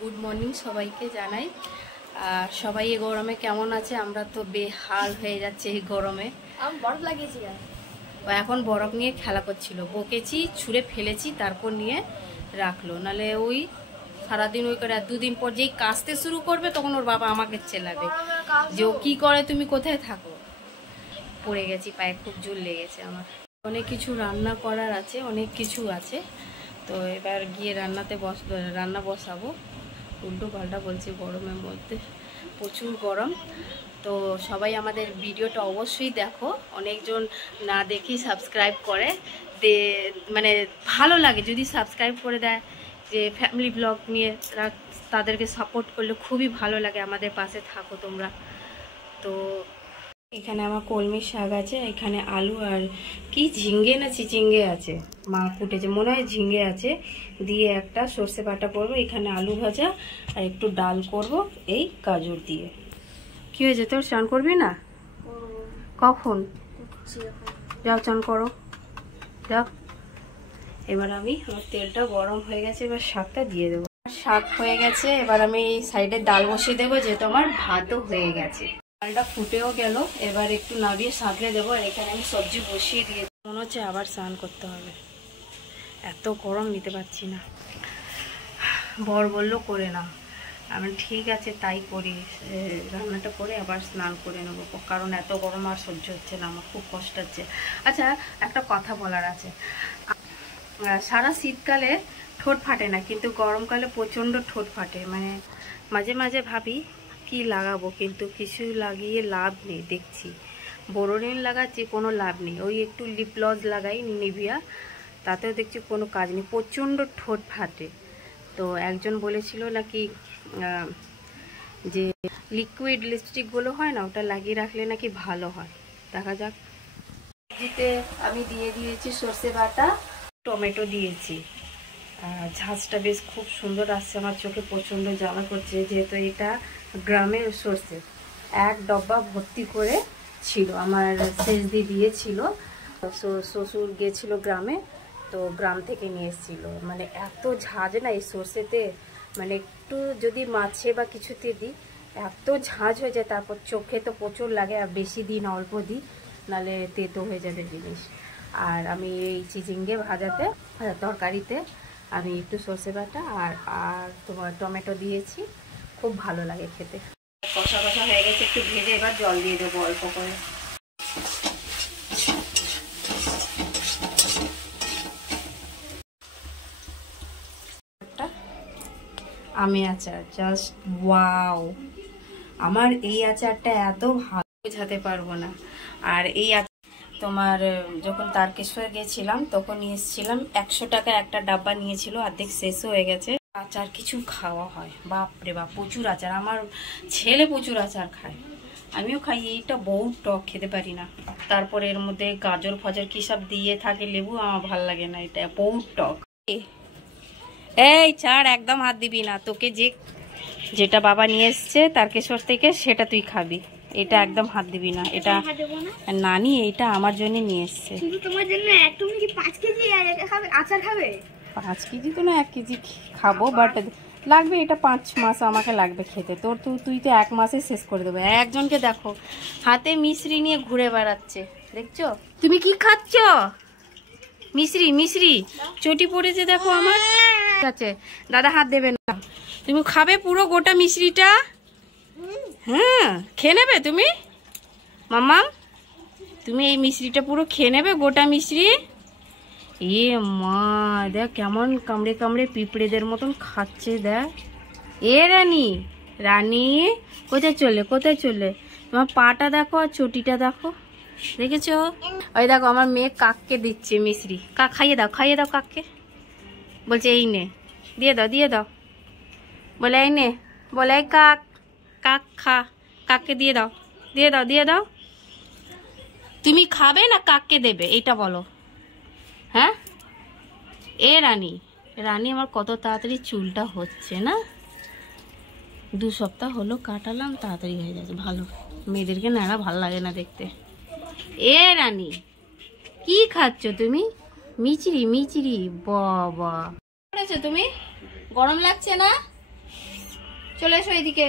Good morning সবাইকে জানাই। সবাই এই গরমে কেমন আছে? আমরা তো বেহাল হয়ে যাচ্ছে এই গরমে। বরফ লাগিয়েছি, এখন বরফ নিয়ে খেলা করছিল, বকেছি, ছুঁড়ে ফেলেছি, তারপর নিয়ে রাখলো। নালে ওই সারাদিন ওই করে, দুদিন পর যেই কাশতে শুরু করবে তখন ওর বাবা আমাকে চেলাবে যে ও কি করে, তুমি কোথায় থাকো। পড়ে গেছি, পায়ে খুব জোর লেগেছে আমার। অনেক কিছু রান্না করার আছে, অনেক কিছু আছে, তো এবার গিয়ে রান্না বসাবো। উল্টো পাল্টা বলছি, গরমের মধ্যে প্রচুর গরম। তো সবাই আমাদের ভিডিওটা অবশ্যই দেখো। অনেকজন না দেখেই সাবস্ক্রাইব করে, মানে ভালো লাগে যদি সাবস্ক্রাইব করে দেয়, যে ফ্যামিলি ব্লগ নিয়ে তাদেরকে সাপোর্ট করলে খুবই ভালো লাগে। আমাদের পাশে থাকো তোমরা। তো এখানে আমার কলমি শাক আছে, এখানে আলু আর কি ঝিঙ্গে না চিচিঙ্গে আছে, মা কুটেছে, মনে হয় ঝিঙ্গে আছে, দিয়ে একটা সর্ষে বাটা করবো। এখানে আলু ভাজা আর একটু ডাল করব এই গাজর দিয়ে। কি হয়েছে তোর? চান করবি না? কখন? যাও চান করো, যাও। এবার আমার তেলটা গরম হয়ে গেছে, এবার শাকটা দিয়ে দেবো। শাক হয়ে গেছে, এবার আমি সাইডে ডাল বসিয়ে দেবো, যেহেতু আমার ভাতও হয়ে গেছে। ডালটা ফুটেও গেল, এবার একটু নাবিয়ে সাঁতলে দেবো। আর এখানে আমি সবজি বসিয়ে দিয়ে, মনে হচ্ছে আবার স্নান করতে হবে, এত গরম নিতে পারছি না। বর বললো করে না, আমি ঠিক আছে তাই করি, রান্নাটা করে আবার স্নান করে নেবো, কারণ এত গরম আর সহ্য হচ্ছে না, আমার খুব কষ্ট হচ্ছে। আচ্ছা, একটা কথা বলার আছে। সারা শীতকালে ঠোঁট ফাটে না, কিন্তু গরমকালে প্রচণ্ড ঠোঁট ফাটে। মানে মাঝে মাঝে ভাবি কি লাগাবো, কিন্তু কিছু লাগিয়ে লাভ নেই। দেখছি বোরোলিন লাগাচ্ছি, কোনো লাভ নেই। ওই একটু লিপ গ্লস লাগাই নিভিয়া, তাতেও দেখছি কোনো কাজ নেই, প্রচণ্ড ঠোঁট ফাটে। তো একজন বলেছিল নাকি যে লিকুইড লিপস্টিকগুলো হয় না, ওটা লাগিয়ে রাখলে নাকি ভালো হয়। দেখা যাক। সবজিতে আমি দিয়ে দিয়েছি সর্ষে বাটা, টমেটো দিয়েছি। ঝাঁঝটা বেশ খুব সুন্দর আসছে, আমার চোখে প্রচণ্ড জ্বালা করছে, যেহেতু এটা গ্রামের সর্ষে। এক ডব্বা ভর্তি করে ছিল, আমার শেষ দিয়ে দিয়েছিল। শ্বশুর গিয়েছিল গ্রামে, তো গ্রাম থেকে নিয়ে এসেছিল। মানে এত ঝাঁঝ না এই সর্ষেতে, মানে একটু যদি মাছে বা কিছুতে দিই এত ঝাঁঝ হয়ে যায়, তারপর চোখে তো প্রচুর লাগে। আর বেশি দিই না, অল্প দিই, নাহলে তেতো হয়ে যাবে জিনিস। আর আমি এই চিচিঙ্গে ভাজাতে, তরকারিতে আমি একটু সর্ষে বাটা আর তোমার টমেটো দিয়েছি, খুব ভালো লাগে খেতে। কষা কষা হয়ে গেছে, একটু ভেজে এবার জল দিয়ে দেবো অল্প করে। আমি আচার জাস্ট ওয়াও, আমার এই আচারটা এত ভালো বোঝাতে পারবো না। আর এই তোমার যখন তারকেশ্বরে গেছিলাম তখন নিয়ে এসেছিলাম, 100 টাকা একটা ডাব্বা নিয়েছিল, অর্ধেক শেষ হয়ে গেছে। আচার কিছু খাওয়া হয়, বাপরে বাপ, প্রচুর আচার। আমার ছেলে প্রচুর আচার খায়, আমিও খাই। এইটা বহুত টক, খেতে পারি না। তারপরে এর মধ্যে গাজর ফাজর কি সব দিয়ে থাকে, লেবু, আমার ভাল লাগে না, এটা বহুত টক। এই ছাড়, একদম হাত দিবি না। তোকে যেটা বাবা নিয়ে এসছে তারকেশ্বর থেকে, সেটা তুই খাবি, এটা একদম হাত দিবি না। এটা নানি এটা আমার জন্য নিয়ে এসছে। তোমার জন্য তুমি কি 5 কেজি আচার খাবে? 5 কেজি তো না, 1 কেজি খাবো, বাট লাগবে এটা 5 মাস আমাকে লাগবে খেতে। তুই তো 1 মাসে শেষ করে দেবো। একজনকে দেখো হাতে মিশ্রি নিয়ে ঘুরে বেড়াচ্ছে, দেখছো? তুমি কি খাচ্ছ? মিশ্রি চটি পড়েছে দেখো আমার। ঠিক আছে দাদা, হাত দেবে না। তুমি খাবে পুরো গোটা মিশ্রিটা? হ্যাঁ, খেয়ে নেবে তুমি মাম্মা? তুমি এই মিশ্রিটা পুরো খেয়ে নেবে, গোটা মিশ্রি? এ মা, দেখ কেমন কামড়ে কামড়ে পিঁপড়েদের মতন খাচ্ছে, দেখ। এ রানী কোথায় চলে? তোমার পাটা দেখো আর চটিটা দেখো, দেখেছো? ওই দেখো আমার মেয়ে কাককে দিচ্ছে মিশ্রি। কাক খাইয়ে দাও কাককে। বলছে এই নে, দিয়ে দাও। বলে এই নে, বলে এই কাক খা, কাককে দিয়ে দাও। তুমি খাবে না কাককে দেবে, এইটা বলো। হ্যাঁ, এ রানী আমার কত তাড়াতাড়ি চুলটা হচ্ছে না, 2 সপ্তাহ হলো কাটালাম, তাড়াতাড়ি হয়ে যাচ্ছে। ভালো, মেয়েদেরকে নাড়া ভালো লাগে না দেখতে। এ রানী, কি খাচ্ছ তুমি? মিচড়ি, বাবা তুমি, গরম লাগছে না? চলে এসো এদিকে,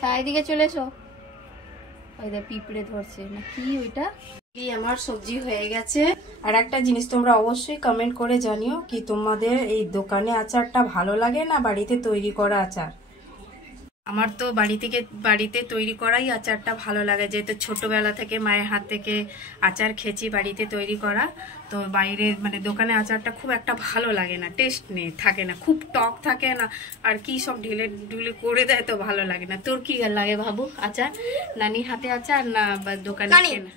হ্যাঁ এদিকে চলে এসো। ওই দেখ পিঁপড়ে ধরছে না কি ওইটা। আমার সবজি হয়ে গেছে। আর একটা জিনিস তোমরা অবশ্যই কমেন্ট করে জানিও কি তোমাদের এই দোকানে আচারটা ভালো লাগে না বাড়িতে তৈরি করা আচার। আমার তো বাড়িতে তৈরি করাই আচারটা ভালো লাগে, যেহেতু ছোটবেলা থেকে মায়ের হাত থেকে আচার খেয়েছি বাড়িতে তৈরি করা। তো বাইরে মানে দোকানে আচারটা খুব একটা ভালো লাগে না, টেস্ট নেই, থাকে না, খুব টক থাকে না, আর কি সব ঢেলে ঢুলে করে দেয় তো ভালো লাগে না। তোর কি লাগে বাবু আচার? নানির হাতে আচার না দোকানে কেনা?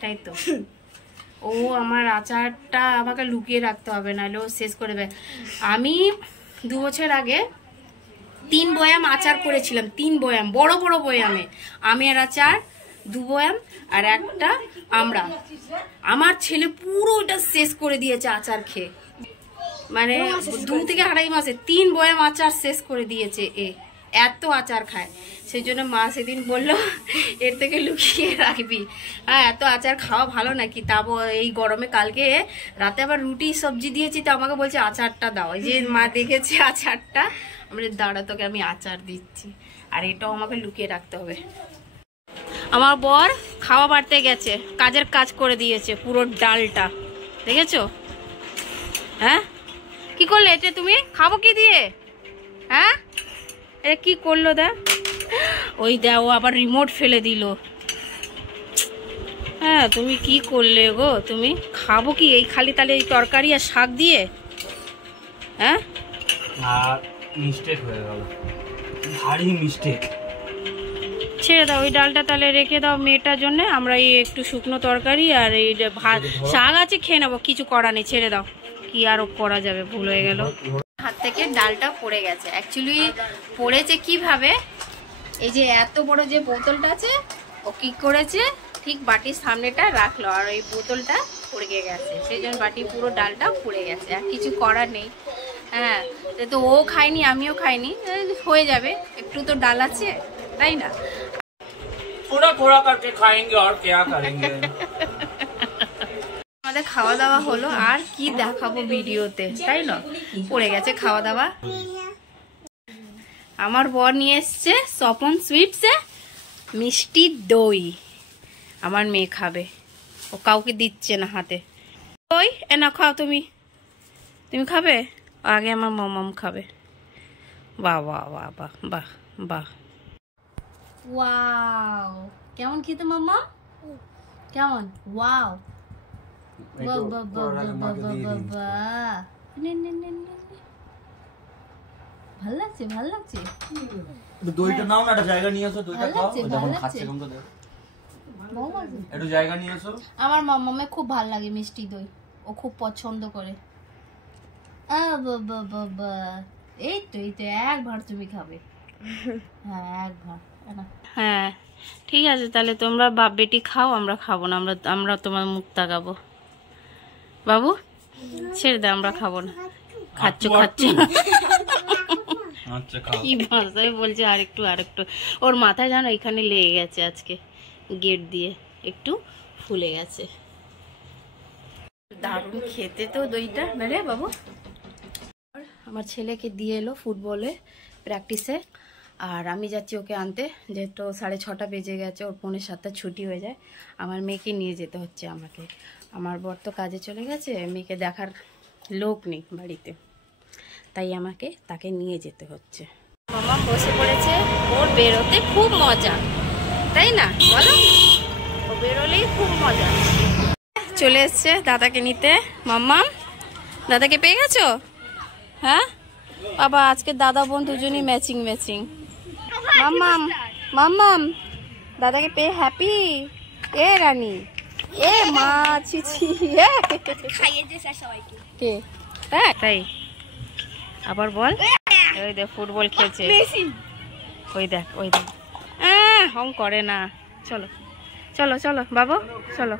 তাই তো। ও আমার আচারটা আমাকে লুকিয়ে রাখতে হবে, নাহলে ও শেষ করে দেবে। আমি 2 বছর আগে 3 বয়াম আচার করেছিলাম, 3 বয়াম, বড় বড় বয়ামে আমের আচার 2 বয়াম আর একটা আমরা। আমার ছেলে পুরো ওটা শেষ করে দিয়েছে আচার খেয়ে, মানে 2 থেকে 2.5 মাসে 3 বয়াম আচার শেষ করে দিয়েছে। এত আচার খায়, সেই জন্য মা সেদিন বললো এর থেকে লুকিয়ে রাখবি। হ্যাঁ, এত আচার খাওয়া ভালো নাকি? তাও এই গরমে কালকে রাতে আবার রুটি সবজি দিয়েছি, তো আমাকে বলছে আচারটা দাও। এই যে মা দেখেছে আচারটা, আমরা দাঁড়া তোকে আমি আচার দিচ্ছি, আর এটাও আমাকে লুকিয়ে রাখতে হবে। আমার বর খাওয়া বাড়তে গেছে, কাজের কাজ করে দিয়েছে পুরো ডালটা, দেখেছো? হ্যাঁ, কি করলে এটা তুমি? খাবো কি দিয়ে? হ্যাঁ, এটা কি করলো? ওই ও আবার রিমোট ফেলে দিল। হ্যাঁ, তুমি কি করলে গো? তুমি খাবো কি এই খালি তালে এই তরকারি আর শাক দিয়ে? হ্যাঁ, মিস্টেক হয়ে গেল, ভারী মিস্টেক। ছেড়ে দাও, ওই ডালটা তাহলে রেখে দাও মেয়েটার জন্য। আমরা এই একটু শুকনো তরকারি আর এই ভাত শাক আছে খেয়ে নেবো, কিছু করা নেই, ছেড়ে দাও। কি আরো করা যাবে, ভুল হয়ে গেল। হাত থেকে ডালটা পড়ে গেছে। অ্যাকচুয়ালি পড়েছে কিভাবে, এই যে এত বড় যে বোতলটা আছে, ও কি করেছে, ঠিক বাটির সামনেটা রাখলো আর ওই বোতলটা পড়ে গেছে, সেই জন্য বাটি পুরো ডালটা পড়ে গেছে। আর কিছু করার নেই। হ্যাঁ, তো ও খায়নি, আমিও খাইনি, হয়ে যাবে, একটু তো ডাল আছে, তাই না? थोड़ा थोड़ा करके खाएंगे और क्या करेंगे। আমাদের খাওয়া দাওয়া হলো, আর কি দেখাবো ভিডিওতে, তাই না? পড়ে গেছে খাওয়া দাওয়া। আমার বর নিয়ে এসছে স্বপন সুইটসে মিষ্টি দই, আমার মেয়ে খাবে, ও কাউকে দিচ্ছে না হাতে। দই এনা খাও, তুমি খাবে? আগে আমার মামাম খাবে। বাহ বাহ বাহ বাহ বাহ বাহ, ওয়াও, কেমন খেতে মাম্মা? কেমন? ওয়াও, ভাল লাগছে, ভাল লাগছে। দইটা নাও না, একটা জায়গা নিয়ে এসো, দইটা খাও, যখন খাচ্ছে কম তো দাও, একটু জায়গা নিয়ে এসো। আমার মাম্মামে খুব ভাল লাগে মিষ্টি দই, ও খুব পছন্দ করে। এই তো একবার তুমি খাবে। হ্যাঁ, একবার। হ্যাঁ, ঠিক আছে, তাহলে তোমরা বাপ বেটি খাও, আমরা খাবো না, আমরা তোমার মুখ তাকাবো। বাবু ছেড়ে দে, আমরা খাবো না। খাচ্ছ কি ভাষায় বলছে, আরেকটু ওর মাথায় জানো এখানে লেগে গেছে, আজকে গেট দিয়ে একটু ফুলে গেছে। দারুণ খেতে তো দইটা, না রে বাবু? আমার ছেলেকে দিয়ে এলো ফুটবলে প্র্যাকটিসে, আর আমি যাচ্ছি ওকে আনতে, যেহেতু 6:30 বেজে গেছে, ওর 6:45 ছুটি হয়ে যায়। আমার মেয়েকে নিয়ে যেতে হচ্ছে আমাকে, আমার বর তো কাজে চলে গেছে, মেয়েকে দেখার লোক নেই বাড়িতে, তাই আমাকে তাকে নিয়ে যেতে হচ্ছে। মামা বসে পড়েছে, ওর বেরোতে খুব মজা, তাই না বলো? ও বেরোলেই খুব মজা। চলে এসছে দাদাকে নিতে। মাম্মা, দাদাকে পেয়ে গেছো? হ্যাঁ বাবা, আজকে দাদা বোন দুজনই ম্যাচিং। মাম্মাম দাদাকে পেয়ে হ্যাপি? এ রানী, এ মা, ছি কে? তাই আবার বল। ওই দেখ ফুটবল খেলছে, ওই দেখ হং করে না। চলো বাবু, চলো।